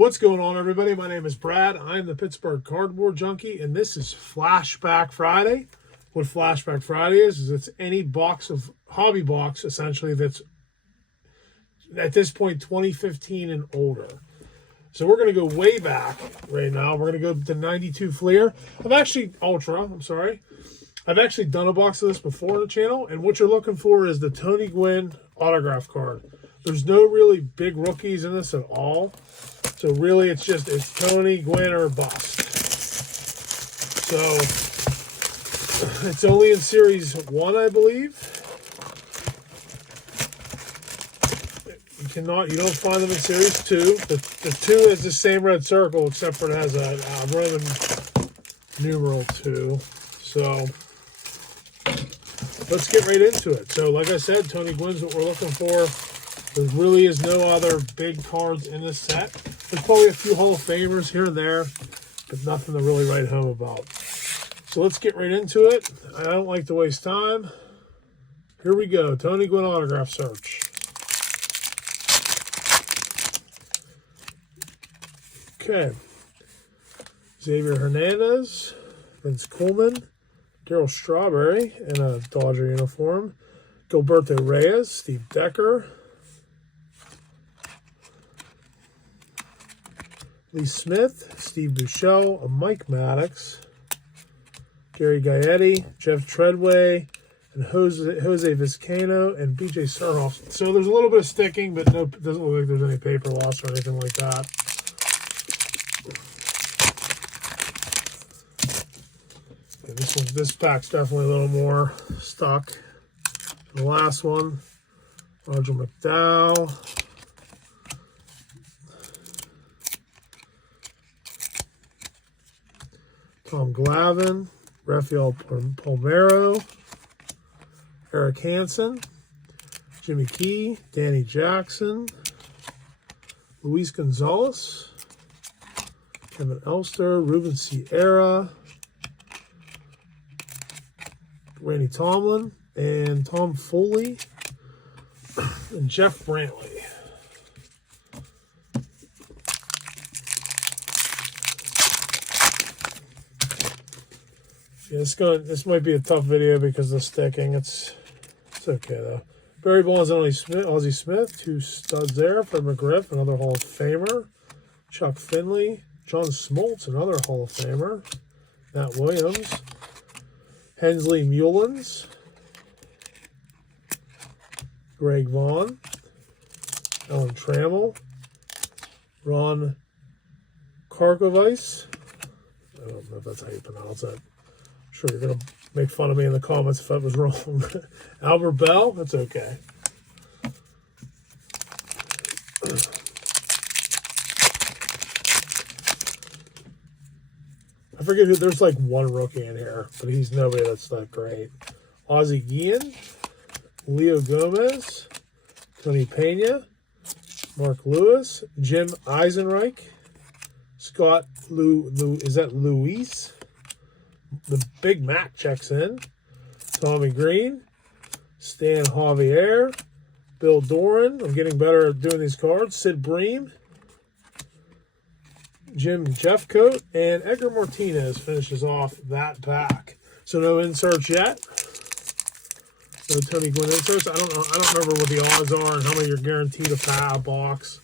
What's going on, everybody? My name is Brad. I'm the Pittsburgh Cardboard Junkie, and this is Flashback Friday. What Flashback Friday is it's any box of hobby box, essentially, that's at this point 2015 and older. So we're going to go way back right now. We're going to go to 92 Fleer. I've actually done a box of this before on the channel, and what you're looking for is the Tony Gwynn autograph card. There's no really big rookies in this at all. So really it's Tony Gwynn or bust. So it's only in series 1, I believe. You don't find them in series 2. The 2 is the same red circle, except for it has a Roman numeral 2. So let's get right into it. So like I said, Tony Gwynn's what we're looking for. There really is no other big cards in this set. There's probably a few Hall of Famers here and there, but nothing to really write home about. So let's get right into it. I don't like to waste time. Here we go. Tony Gwynn autograph search. Okay. Xavier Hernandez, Vince Coleman, Darryl Strawberry in a Dodger uniform, Gilberto Reyes, Steve Decker, Lee Smith, Steve Buechele, Mike Maddox, Gary Gaetti, Jeff Treadway, and Jose Vizcaino, and BJ Surhoff. So there's a little bit of sticking, but no, it doesn't look like there's any paper loss or anything like that. Okay, this pack's definitely a little more stuck. The last one, Roger McDowell. Tom Glavine, Rafael Palmeiro, Eric Hansen, Jimmy Key, Danny Jackson, Luis Gonzalez, Kevin Elster, Ruben Sierra, Randy Tomlin, and Tom Foley, and Jeff Brantley. Yeah, this might be a tough video because of the sticking. It's okay though. Barry Bonds and Ozzie Smith, 2 studs there. Fred McGriff, another Hall of Famer. Chuck Finley, John Smoltz, another Hall of Famer. Matt Williams, Hensley Mullins, Greg Vaughn, Alan Trammell, Ron Karkovice. I don't know if that's how you pronounce it. Sure, you're going to make fun of me in the comments if that was wrong. Albert Bell, that's okay. I forget who, there's like one rookie in here, but he's nobody that's that great. Ozzie Guillen, Leo Gomez, Tony Pena, Mark Lewis, Jim Eisenreich, Scott is that Luis? The Big Mac checks in. Tommy Green, Stan Javier, Bill Doran. I'm getting better at doing these cards. Sid Bream, Jim Jeffcoat, and Edgar Martinez finishes off that pack. So no inserts yet. No Tony Gwynn inserts. I don't remember what the odds are and how many you're guaranteed to pack a box.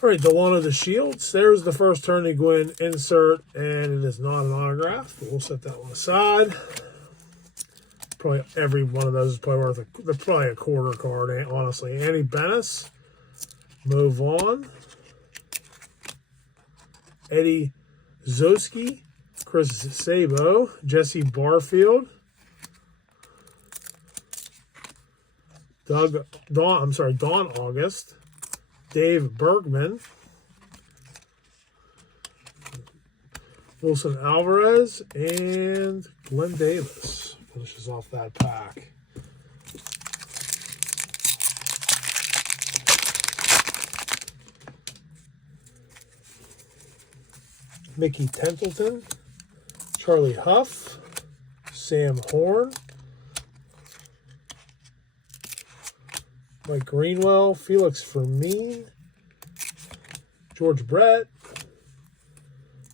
All right, Delano the Shields. There's the first Tony Gwynn insert, and it is not an autograph. But we'll set that one aside. Probably every one of those is probably worth probably a quarter card, honestly. Andy Bennis, Mo Vaughn, Eddie Zoski, Chris Sabo, Jesse Barfield, Don August, Dave Bergman, Wilson Alvarez, and Glenn Davis finishes off that pack. Mickey Templeton, Charlie Huff, Sam Horn, Mike Greenwell, Felix Fermin, George Brett,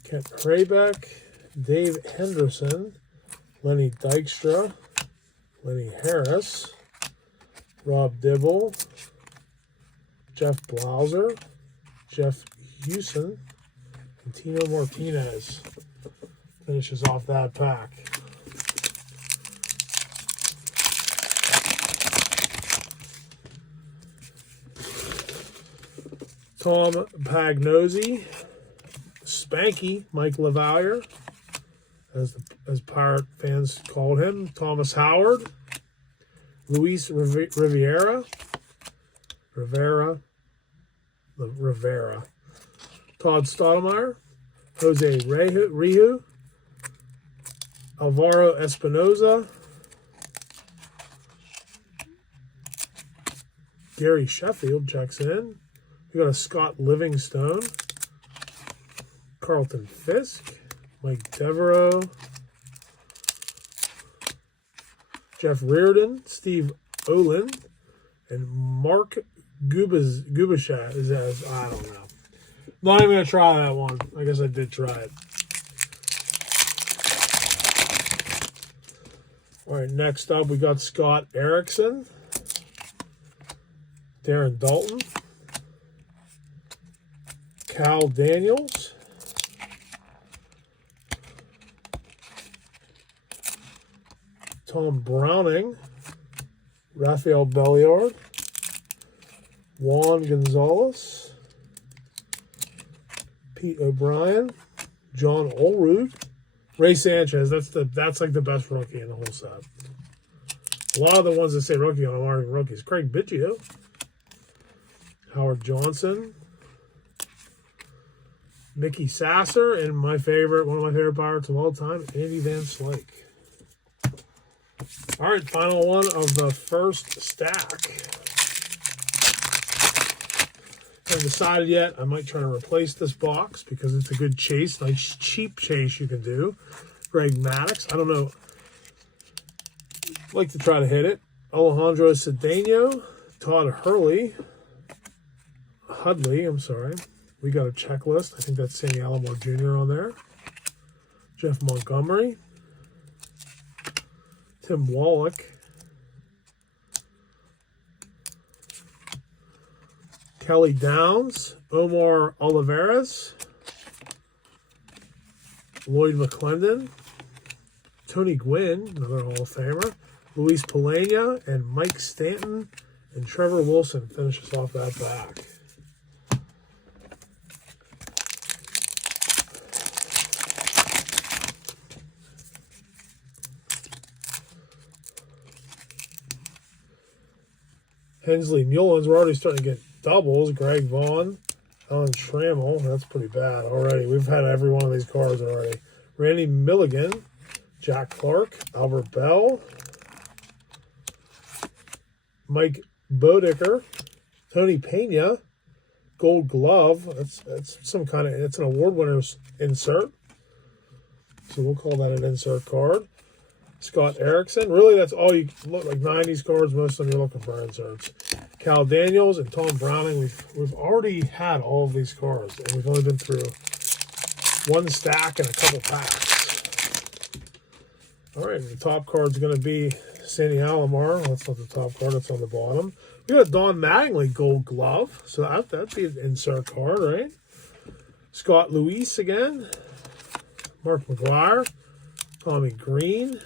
Kent Kraybeck, Dave Henderson, Lenny Dykstra, Lenny Harris, Rob Dibble, Jeff Blauser, Jeff Hewson, and Tino Martinez finishes off that pack. Tom Pagnozzi, Spanky, Mike LaValliere, as Pirate fans called him, Thomas Howard, Luis Rivera, Todd Stottlemyre, Jose Rihu, Alvaro Espinoza, Gary Sheffield checks in. We got a Scott Livingstone, Carlton Fisk, Mike Devereaux, Jeff Reardon, Steve Olin, and Mark Gubashat is as I don't know. Not even gonna try that one. I guess I did try it. All right, next up we got Scott Erickson, Darren Dalton, Cal Daniels, Tom Browning, Rafael Belliard, Juan Gonzalez, Pete O'Brien, John Olrud, Ray Sanchez. That's like the best rookie in the whole set. A lot of the ones that say rookie on them aren't even rookies. Craig Biggio, Howard Johnson, Mickey Sasser, and one of my favorite Pirates of all time, Andy Van Slyke. All right, final one of the first stack. Haven't decided yet. I might try to replace this box because it's a good chase, nice cheap chase you can do. Greg Maddux, I don't know. Like to try to hit it. Alejandro Cedeno, Todd Hudley, I'm sorry. We got a checklist. I think that's Sandy Alomar Jr. on there. Jeff Montgomery, Tim Wallach, Kelly Downs, Omar Olivares, Lloyd McClendon, Tony Gwynn, another Hall of Famer, Luis Peleña, and Mike Stanton, and Trevor Wilson finishes off that back. Hensley Mullins, we're already starting to get doubles. Greg Vaughn, Alan Trammell, that's pretty bad already. We've had every one of these cards already. Randy Milligan, Jack Clark, Albert Bell, Mike Bodicker, Tony Pena, Gold Glove. That's some kind of, it's an award winner's insert. So we'll call that an insert card. Scott Erickson. Really, that's all you look like. 90s cards. Most of them you're looking for inserts. Cal Daniels and Tom Browning. We've already had all of these cards, and we've only been through one stack and a couple packs. All right, the top card's going to be Sandy Alomar. That's not the top card. That's on the bottom. We got Don Mattingly Gold Glove. So that'd be an insert card, right? Scott Luis again. Mark McGuire. Tommy Green.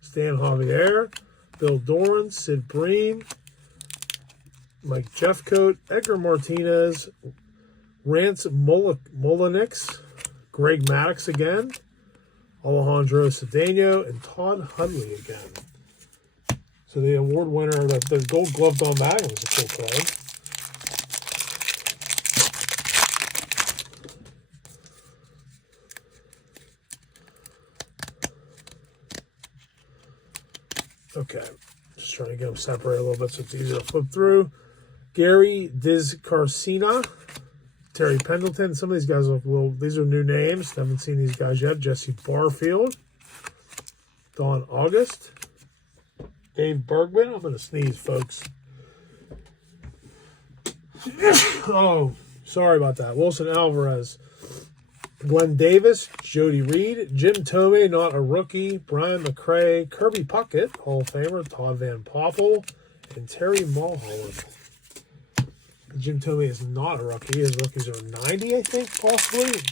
Stan Javier, Bill Doran, Sid Breen, Mike Jeffcoat, Edgar Martinez, Rance Molinix, Greg Maddux again, Alejandro Cedeno, and Todd Hudley again. So the award winner, the Gold Glove Don Mattingly is a cool card. Okay, just trying to get them separated a little bit so it's easier to flip through. Gary Dizcarcina, Terry Pendleton. Some of these guys look a little, these are new names. Haven't seen these guys yet. Jesse Barfield, Don August, Dave Bergman. I'm going to sneeze, folks. Oh, Sorry about that. Wilson Alvarez. Glenn Davis, Jody Reed, Jim Thome, not a rookie, Brian McCray, Kirby Puckett, Hall of Famer, Todd Van Poppel, and Terry Mulholland. Jim Thome is not a rookie. His rookies are 90, I think, possibly.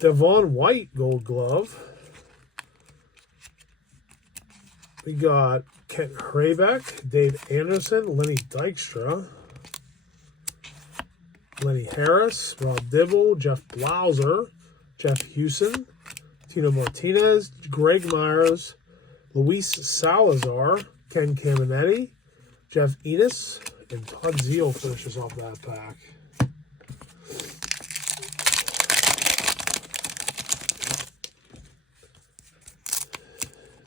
Devon White, Gold Glove. We got Kent Hrabeck, Dave Anderson, Lenny Dykstra, Lenny Harris, Rob Dibble, Jeff Blauser, Jeff Hewson, Tino Martinez, Greg Myers, Luis Salazar, Ken Caminetti, Jeff Enos, and Todd Zeal finishes off that pack.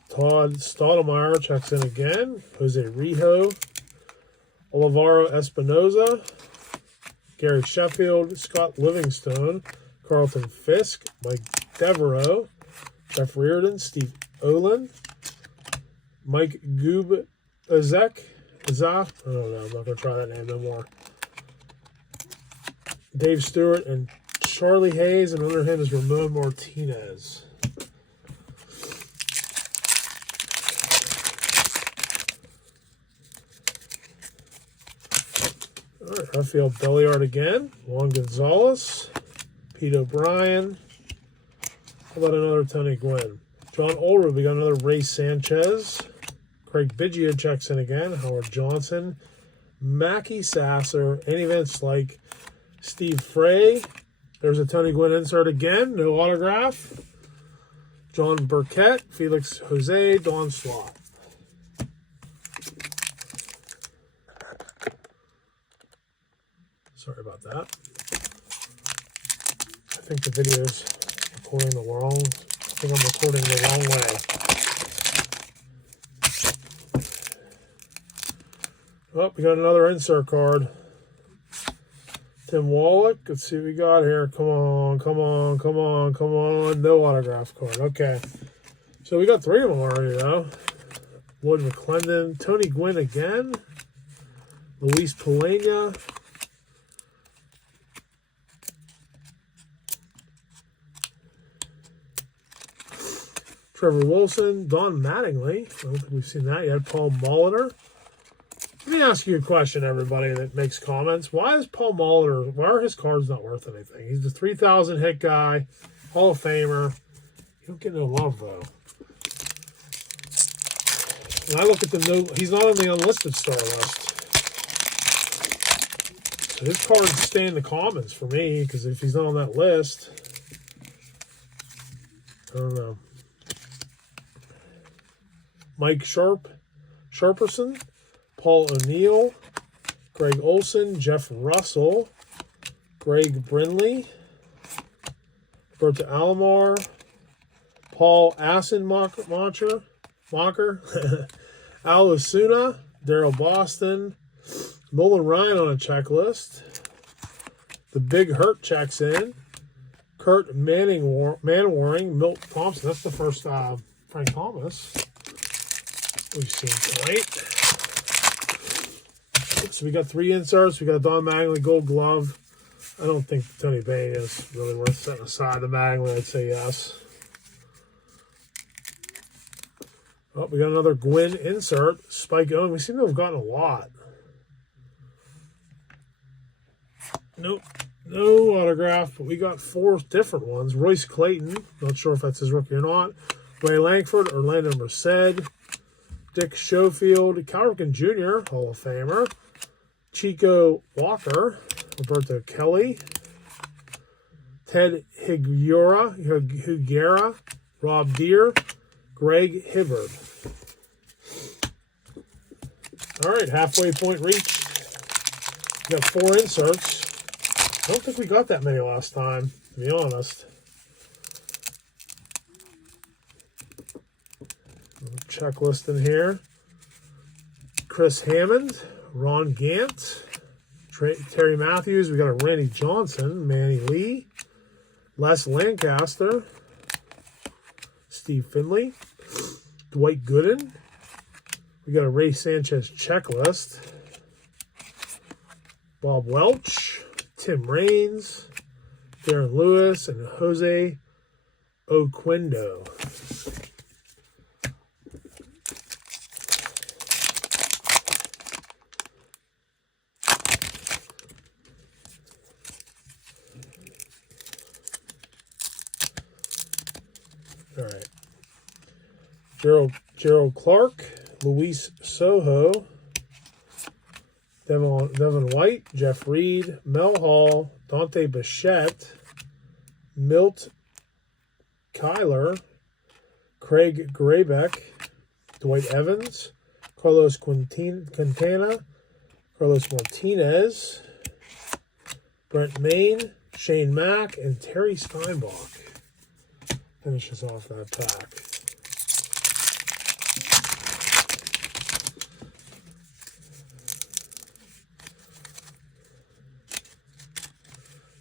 Todd Stoudemire checks in again. Jose Rijo, Olivaro Espinoza, Gary Sheffield, Scott Livingstone, Carlton Fisk, Mike Devereaux, Jeff Reardon, Steve Olin, Mike Gubazek, I don't know, I'm not going to try that name no more. Dave Stewart and Charlie Hayes, and under him is Ramon Martinez. All right, Rafael Belliard again, Juan Gonzalez, Pete O'Brien. How about another Tony Gwynn? John Oldroyd, we got another Ray Sanchez. Craig Biggio checks in again. Howard Johnson, Mackie Sasser, any events like Steve Frey. There's a Tony Gwynn insert again, no autograph. John Burkett, Felix Jose, Don Slott. Sorry about that. I think the video's recording the wrong. I think I'm recording the wrong way. Oh, we got another insert card. Tim Wallach. Let's see what we got here. Come on, come on, come on, come on. No autograph card. Okay. So we got 3 of them already, though. Wood McClendon. Tony Gwynn again. Luis Palena. Trevor Wilson, Don Mattingly. I don't think we've seen that yet. Paul Molitor. Let me ask you a question, everybody that makes comments. Why is Paul Molitor, why are his cards not worth anything? He's the 3,000 hit guy, Hall of Famer. You don't get no love, though. When I look at the note, he's not on the unlisted star list. So his cards stay in the commons for me, because if he's not on that list, I don't know. Mike Sharperson, Paul O'Neill, Greg Olson, Jeff Russell, Greg Brinley, Roberto Alomar, Paul Assenmacher, Al Osuna, Daryl Boston, Nolan Ryan on a checklist. The Big Hurt checks in. Kurt Manwaring, Milt Thompson. That's the first Frank Thomas we've seen tonight. So we got 3 inserts. We got Don Mattingly, Gold Glove. I don't think Tony Payne is really worth setting aside. The Mattingly, I'd say yes. Oh, we got another Gwynn insert. Spike Owen. We seem to have gotten a lot. Nope. No autograph, but we got 4 different ones. Royce Clayton. Not sure if that's his rookie or not. Ray Langford, Orlando Merced. Dick Schofield, Cal Ripken Jr., Hall of Famer. Chico Walker, Roberto Kelly. Ted Higuera, Rob Deere, Greg Hibbard. All right, halfway point reach. We got 4 inserts. I don't think we got that many last time, to be honest. Checklist in here. Chris Hammond, Ron Gant, Terry Matthews. We got a Randy Johnson, Manny Lee, Les Lancaster, Steve Finley, Dwight Gooden, We got a Ray Sanchez checklist. Bob Welch, Tim Raines, Darren Lewis, and Jose Oquendo. All right. Gerald Clark, Luis Soho, Devin White, Jeff Reed, Mel Hall, Dante Bichette, Milt Kyler, Craig Graybeck, Dwight Evans, Carlos Quintana, Carlos Martinez, Brent Main, Shane Mack, and Terry Steinbach. Finishes off that pack.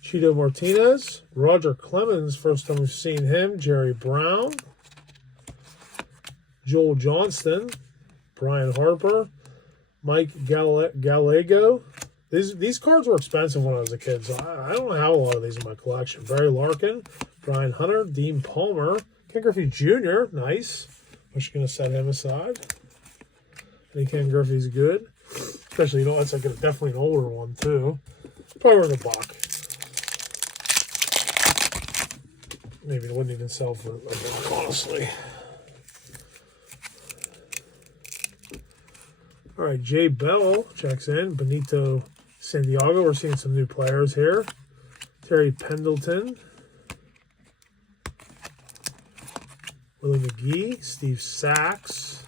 Cheeto Martinez, Roger Clemens, first time we've seen him, Jerry Brown, Joel Johnston, Brian Harper, Mike Gallego. These cards were expensive when I was a kid, so I don't have a lot of these in my collection. Barry Larkin, Brian Hunter, Dean Palmer, Ken Griffey Jr., nice. I'm just going to set him aside. I think Ken Griffey's good. Especially, you know, that's like definitely an older one, too. Probably worth $1. Maybe it wouldn't even sell for $1, honestly. All right, Jay Bell checks in. Benito Santiago. We're seeing some new players here. Terry Pendleton. Willie McGee. Steve Sachs.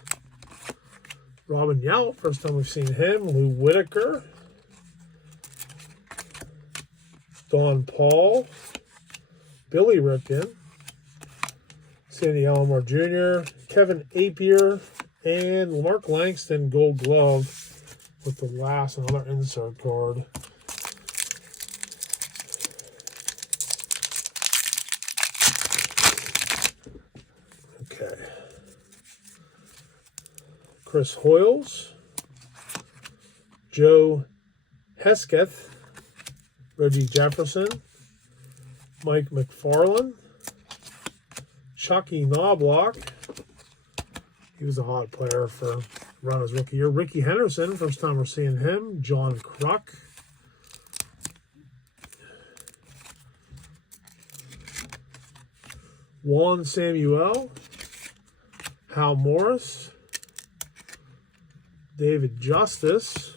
Robin Yount. First time we've seen him. Lou Whitaker. Don Paul. Billy Ripken. Sandy Alomar Jr. Kevin Apier. And Mark Langston Gold Glove with the last another insert card. Okay. Chris Hoyles, Joe Hesketh, Reggie Jefferson, Mike McFarland, Chucky Knobloch. He was a hot player for around his rookie year. Ricky Henderson, first time we're seeing him. John Kruk. Juan Samuel. Hal Morris. David Justice.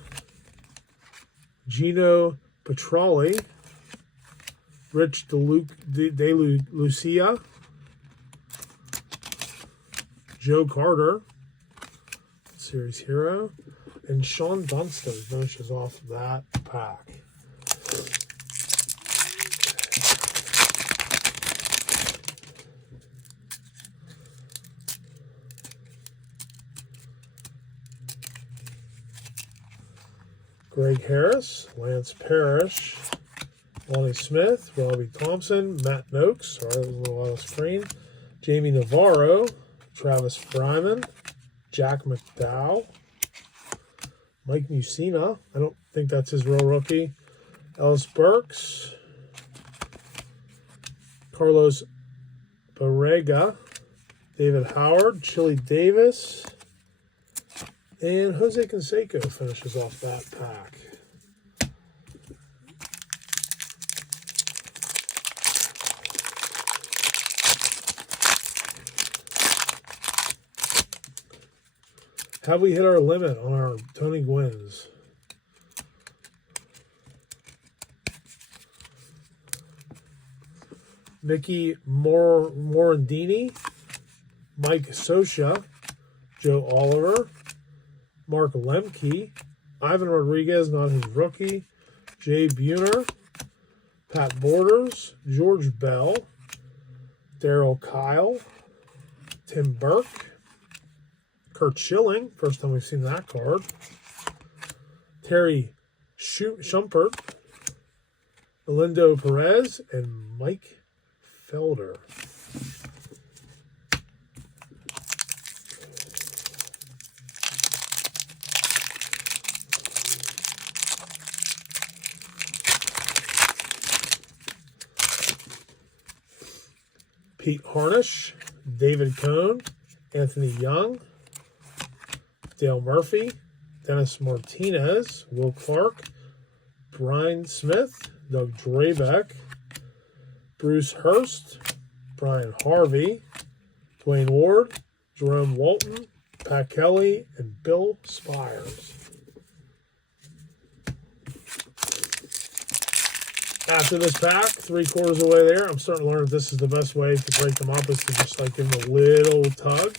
Gino Petroli. Rich De Lucia. Joe Carter, series hero, and Sean Dunston finishes off that pack. Greg Harris, Lance Parrish, Lonnie Smith, Robbie Thompson, Matt Noakes, sorry, that was a little out of screen, Jamie Navarro, Travis Fryman, Jack McDowell, Mike Mussina. I don't think that's his real rookie. Ellis Burks, Carlos Barrega, David Howard, Chili Davis, and Jose Canseco finishes off that pack. Have we hit our limit on our Tony Gwynns? Mickey Morandini, Mike Sosha, Joe Oliver, Mark Lemke, Ivan Rodriguez, not his rookie, Jay Buhner, Pat Borders, George Bell, Daryl Kyle, Tim Burke, Kurt Schilling, first time we've seen that card. Terry Schumpert, Elindo Perez, and Mike Felder. Pete Harnish, David Cohn, Anthony Young, Dale Murphy, Dennis Martinez, Will Clark, Brian Smith, Doug Drabeck, Bruce Hurst, Brian Harvey, Dwayne Ward, Jerome Walton, Pat Kelly, and Bill Spires. After this pack, 3/4 of the way there, I'm starting to learn that this is the best way to break them up is to just like give them a little tug.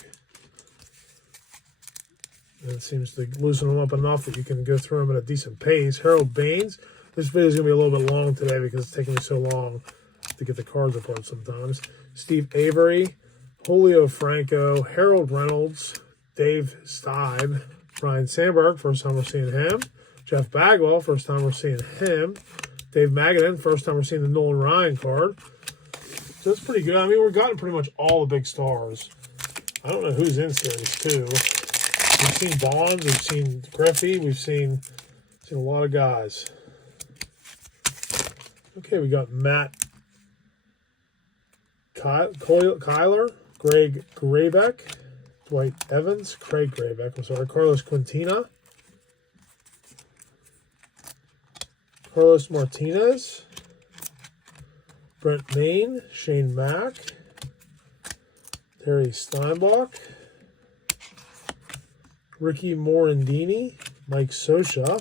And it seems to loosen them up enough that you can go through them at a decent pace. Harold Baines. This video is going to be a little bit long today because it's taking me so long to get the cards apart sometimes. Steve Avery, Julio Franco, Harold Reynolds, Dave Stibe, Ryan Sandberg, first time we're seeing him. Jeff Bagwell, first time we're seeing him. Dave Magadan, first time we're seeing the Nolan Ryan card. So that's pretty good. I mean, we've gotten pretty much all the big stars. I don't know who's in series 2. We've seen Bonds, we've seen Griffey, we've seen a lot of guys. Okay, we got Matt Kyler, Greg Graybeck, Dwight Evans, Craig Graybeck, I'm sorry, Carlos Quintina, Carlos Martinez, Brent Main, Shane Mack, Terry Steinbach, Ricky Morandini, Mike Sosha,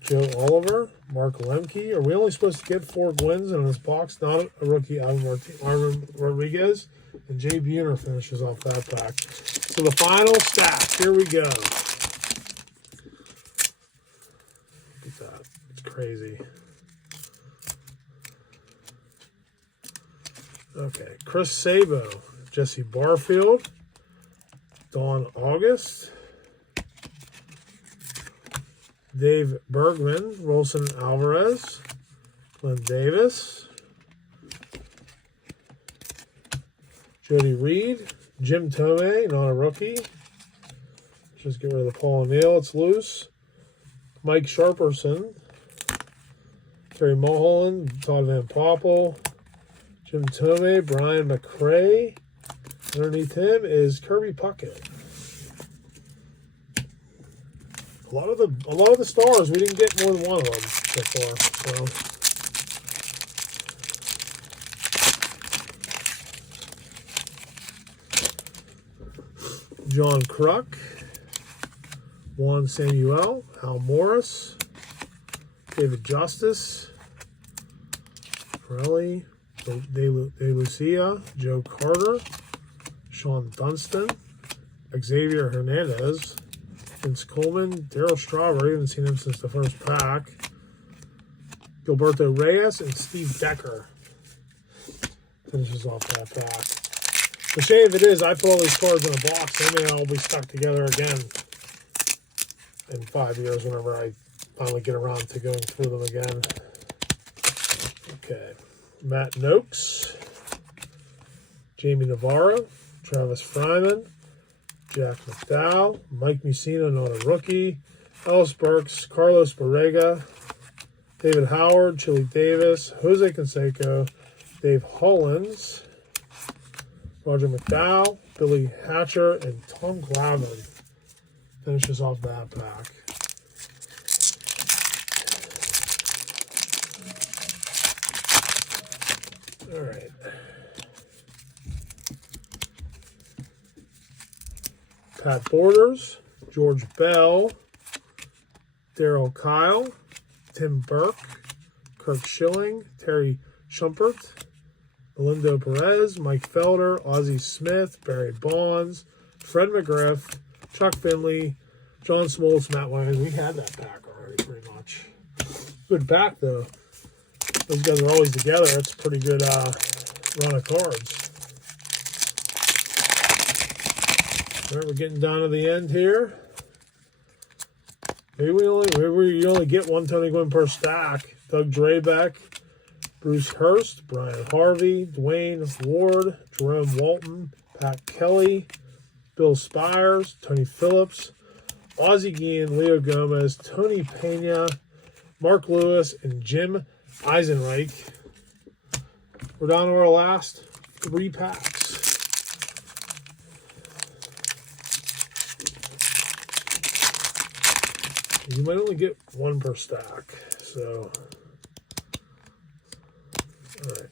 Joe Oliver, Mark Lemke. Are we only supposed to get 4 Gwynns in this box? Not a rookie, Ivan Rodriguez. And Jay Buhner finishes off that pack. So the final stack. Here we go. Look at that. It's crazy. Okay. Chris Sabo, Jesse Barfield, Dawn August, Dave Bergman, Wilson Alvarez, Glenn Davis, Jody Reed, Jim Tomei, not a rookie. Just get rid of the Paul O'Neill, it's loose. Mike Sharperson, Terry Mulholland, Todd Van Poppel, Jim Tomei, Brian McRae. Underneath him is Kirby Puckett. A lot of the stars, we didn't get more than one of them so far. So. John Kruk, Juan Samuel, Hal Morris, David Justice, Pirelli, De Lucia, Joe Carter, Sean Dunston, Xavier Hernandez, Vince Coleman, Darryl Strawberry, haven't seen him since the first pack, Gilberto Reyes, and Steve Decker finishes off that pack. The shame of it is I put all these cards in a box, they may all be stuck together again in 5 years whenever I finally get around to going through them again. Okay, Matt Noakes, Jamie Navarro, Travis Fryman, Jack McDowell, Mike Mussina, not a rookie, Ellis Burks, Carlos Borrega, David Howard, Chili Davis, Jose Canseco, Dave Hollins, Roger McDowell, Billy Hatcher, and Tom Glavine finishes off that pack. All right. Pat Borders, George Bell, Darryl Kyle, Tim Burke, Kirk Schilling, Terry Schumpert, Melindo Perez, Mike Felder, Ozzie Smith, Barry Bonds, Fred McGriff, Chuck Finley, John Smoltz, Matt Wayne. We had that pack already pretty much. Good pack though. Those guys are always together. It's a pretty good run of cards. All right, we're getting down to the end here. Maybe you only get one Tony Gwynn per stack. Doug Drabeck, Bruce Hurst, Brian Harvey, Dwayne Ward, Jerome Walton, Pat Kelly, Bill Spires, Tony Phillips, Ozzie Guillen, Leo Gomez, Tony Pena, Mark Lewis, and Jim Eisenreich. We're down to our last 3 packs. You might only get 1 per stack. So, all right.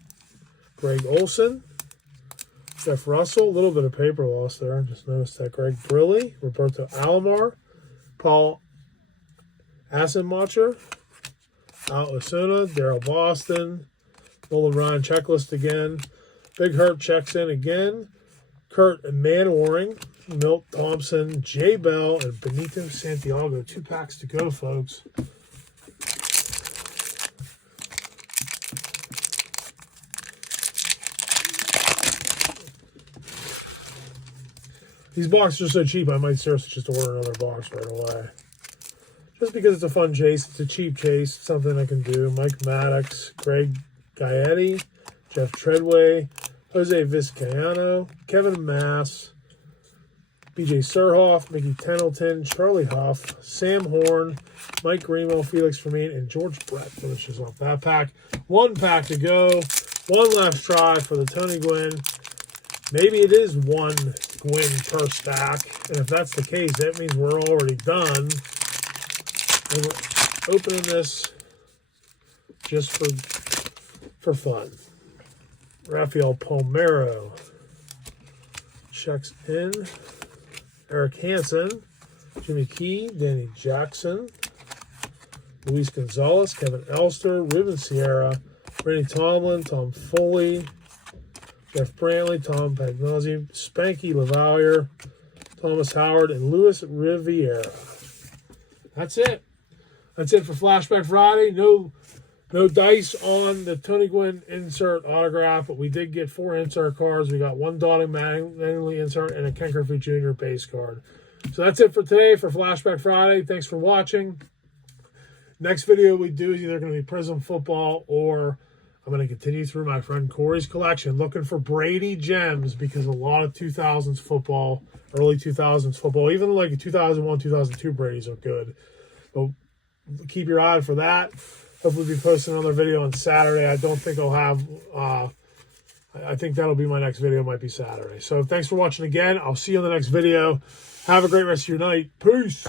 Greg Olson, Jeff Russell, a little bit of paper loss there. Just noticed that. Greg Briley, Roberto Alomar, Paul Assenmacher, Al Osuna, Daryl Boston, Nolan Ryan checklist again. Big Hurt checks in again. Kurt Manwaring, Milt Thompson, Jay Bell, and Benito Santiago. 2 packs to go, folks. These boxes are so cheap, I might seriously just order another box right away. Just because it's a fun chase. It's a cheap chase. It's something I can do. Mike Maddox, Greg Gaetti, Jeff Treadway, Jose Vizcaino, Kevin Mass, BJ Surhoff, Mickey Tettleton, Charlie Huff, Sam Horn, Mike Greenwell, Felix Vermeer, and George Brett finishes off that pack. 1 pack to go. 1 last try for the Tony Gwynn. Maybe it is 1 Gwynn per stack. And if that's the case, that means we're already done. And we're opening this just for fun. Rafael Palmeiro checks in. Eric Hansen, Jimmy Key, Danny Jackson, Luis Gonzalez, Kevin Elster, Ruben Sierra, Randy Tomlin, Tom Foley, Jeff Brantley, Tom Pagnozzi, Spanky Lavalier, Thomas Howard, and Luis Riviera. That's it. That's it for Flashback Friday. No dice on the Tony Gwynn insert autograph, but we did get 4 insert cards. We got 1 Dottie Mattingly insert and a Ken Griffey Jr. base card. So that's it for today for Flashback Friday. Thanks for watching. Next video we do is either going to be Prism Football or I'm going to continue through my friend Corey's collection looking for Brady gems because a lot of 2000s football, early 2000s football, even like 2001, 2002 Brady's are good. But keep your eye for that. Hopefully we'll be posting another video on Saturday. I don't think I'll have, I think that'll be my next video, might be Saturday. So thanks for watching again. I'll see you on the next video. Have a great rest of your night. Peace.